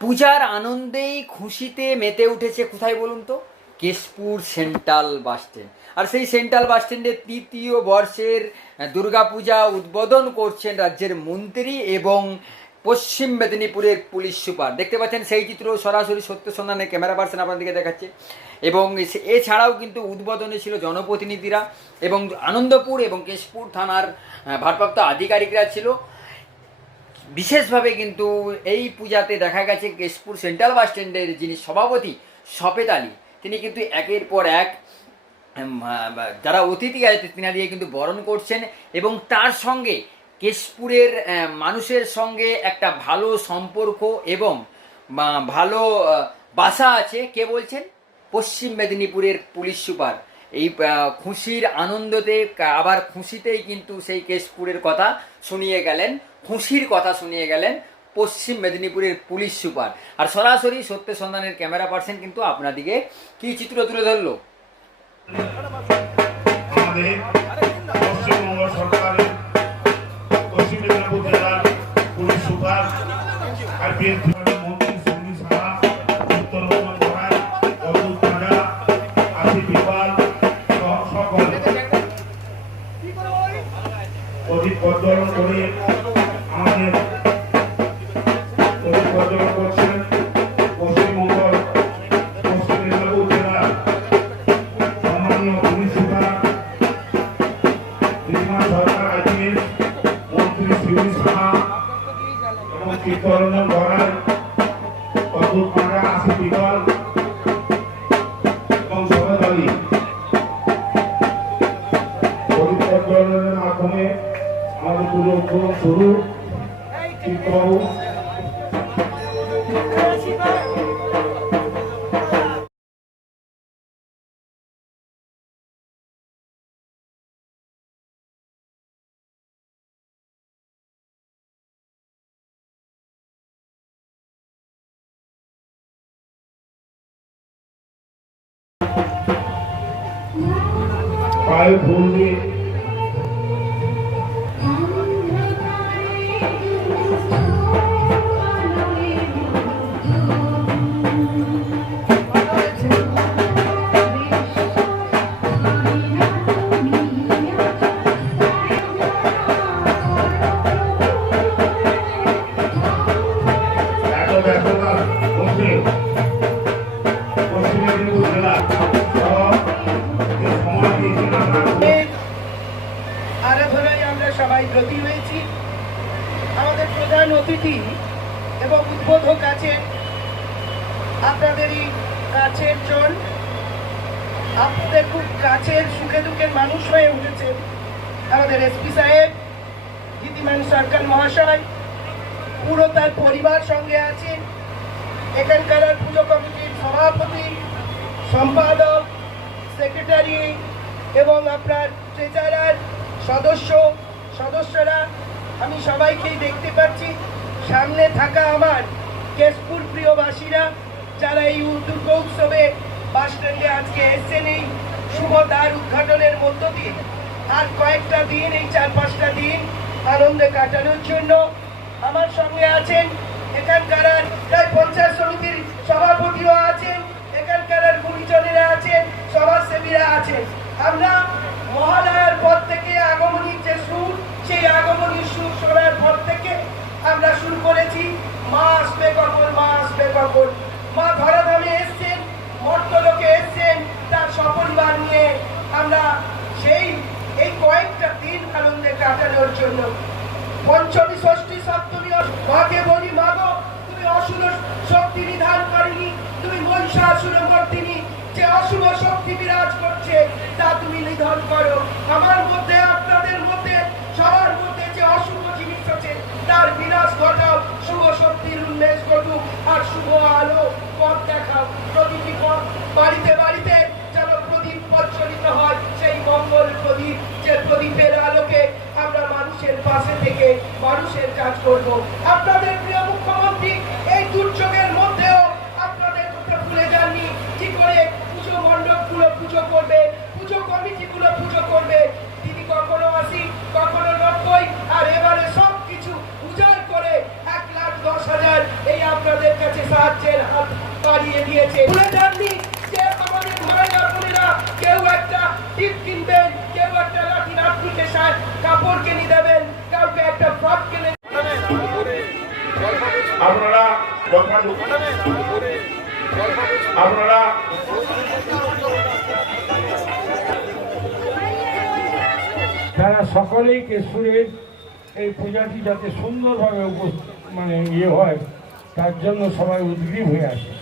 পূজার আনন্দেই খুশিতে মেতে উঠেছে কোথায় বলুন তো? Keshpur central bus stand. আর সেই সেন্ট্রাল বাস স্ট্যান্ডের তৃতীয় বর্ষের দুর্গাপূজা উদ্বোধন করছেন রাজ্যের মন্ত্রী এবং পশ্চিম মেদিনীপুরের পুলিশ সুপার। দেখতে পাচ্ছেন সেই চিত্র সরাসরি সত্য সন্ধানে ক্যামেরা পার্সন আপনাদেরকে দেখাচ্ছে। এবং এছাড়াও কিন্তু উদ্বোধনে ছিল জনপ্রতিনিধিরা এবং আনন্দপুর এবং কেশপুর থানার ভারপ্রাপ্ত আধিকারিকরা ছিল। বিশেষভাবে কিন্তু এই পূজাতে দেখা গেছে কেশপুর সেন্ট্রাল বাস স্ট্যান্ডের যিনি সভাপতি সফেদ আলী, তিনি কিন্তু একের পর এক যারা অতিথি আছে তিনা কিন্তু বরণ করছেন এবং তার সঙ্গে কেশপুরের মানুষের সঙ্গে একটা ভালো সম্পর্ক এবং ভালো বাসা আছে। কে বলছেন? পশ্চিম মেদিনীপুরের পুলিশ সুপার। এই খুশির আনন্দতে আবার খুশিতেই কিন্তু সেই কেশপুরের কথা শুনিয়ে গেলেন, খুশির কথা শুনিয়ে গেলেন পশ্চিম মেদিনীপুরের পুলিশ সুপার। আর সরাসরি সত্য সন্ধানের ক্যামেরা পার্সন কিন্তু আপনাদিকে কি চিত্র তুলে ধরলো? পশ্চিমবঙ্গ সরকারের পশ্চিম মেদিনীপুর জেলার পুলিশ সুপার আইপিএস বিভাগের মন্ত্রী সুনীল সাহা উত্তরবঙ্গ করায় অতুল রাজা আসিফ ইকবাল চিত্তরঞ্জন গড়াই অতুল পাঁড়া আসিফ ইকবাল এবং পায়ে ফুল দিয়ে আরাধনায় আমরা সবাই ব্রতী হয়েছি। আমাদের প্রধান অতিথি এবং উদ্বোধক আছেন আপনাদেরই কাছের জন। আপনাদের খুব কাছের সুখে দুঃখের মানুষ হয়ে উঠেছেন আমাদের এসপি সাহেব, গীতিমান সরকার মহাশয়, পুরো তার পরিবার সঙ্গে আছেন। এখানকার পুজো কমিটির সভাপতি, সম্পাদক, সেক্রেটারি এবং আপনার ট্রেজারার সদস্য, সদস্যরা, আমি সবাইকেই দেখতে পাচ্ছি। সামনে থাকা আমার কেশপুর প্রিয়বাসীরা, যারা এই দুর্গ উৎসবে বাসস্ট্যান্ডে আজকে এসছেন এই শুভ দ্বার উদ্ঘাটনের মধ্য দিয়ে। আর কয়েকটা দিন, এই চার পাঁচটা দিন আনন্দে কাটানোর জন্য আমার সঙ্গে আছেন এখানকার প্রায় পঞ্চায়েত সমিতির সভাপতিও আছেন এখানকার আর গুণীজনেরা আছেন সমাজসেবীরা আছেন আমরা মহালয়ার পর থেকে আগমনীর যে সুর সেই আগমনীর সুর শোনার পর থেকে আমরা শুরু করেছি মা আসবে কখন মা আসবে কখন মা ধরাধামে এসছেন মর্তলোকে এসছেন তার সপরিবার নিয়ে আমরা সেই, এই কয়েকটা দিন আনন্দে কাটানোর জন্য। পঞ্চমী, ষষ্ঠী, সপ্তমী মাকে বলি মাগো তুমি অশুভ শক্তি নিধান করিনি, তুমি মহিষাসুর মর্দিনী, যে অশুভ শক্তি বিরাজ করছে, তা তুমি নিধন করো। আমার মধ্যে, আপনাদের মধ্যে, সবার মধ্যে যে অশুভ জিনিস আছে, তার বিনাশ ঘটাও। মানুষের কাজ করব। আপনাদের প্রিয় মুখ্যমন্ত্রী, এই দুর্যোগের মধ্যেও আপনাদের কথা ভুলে যাননি। কি করে পুজো মণ্ডপগুলো পুজো করবে, পুজো কমিটিগুলো পুজো করবে? তিনি কখনো আশি, কখনো নব্বই, আর এবারে সব কিছু উজাড় করে এক লাখ দশ হাজার এই আপনাদের কাছে সাহায্যের হাত বাড়িয়ে দিয়েছে। ভুলে যাননি যে আমাদের মহিলা বোনেরা কেউ একটা টিপ কিনবেন, কেউ একটা লাঠির অ্যাপ্লিকেশন কাপড় কিনে দেবেন। আপনারা আপনারা তারা সকলেই কেশপুরের এই পূজাটি যাতে সুন্দরভাবে উপ মানে ইয়ে হয় তার জন্য সবাই উদ্গ্রীব হয়ে আছে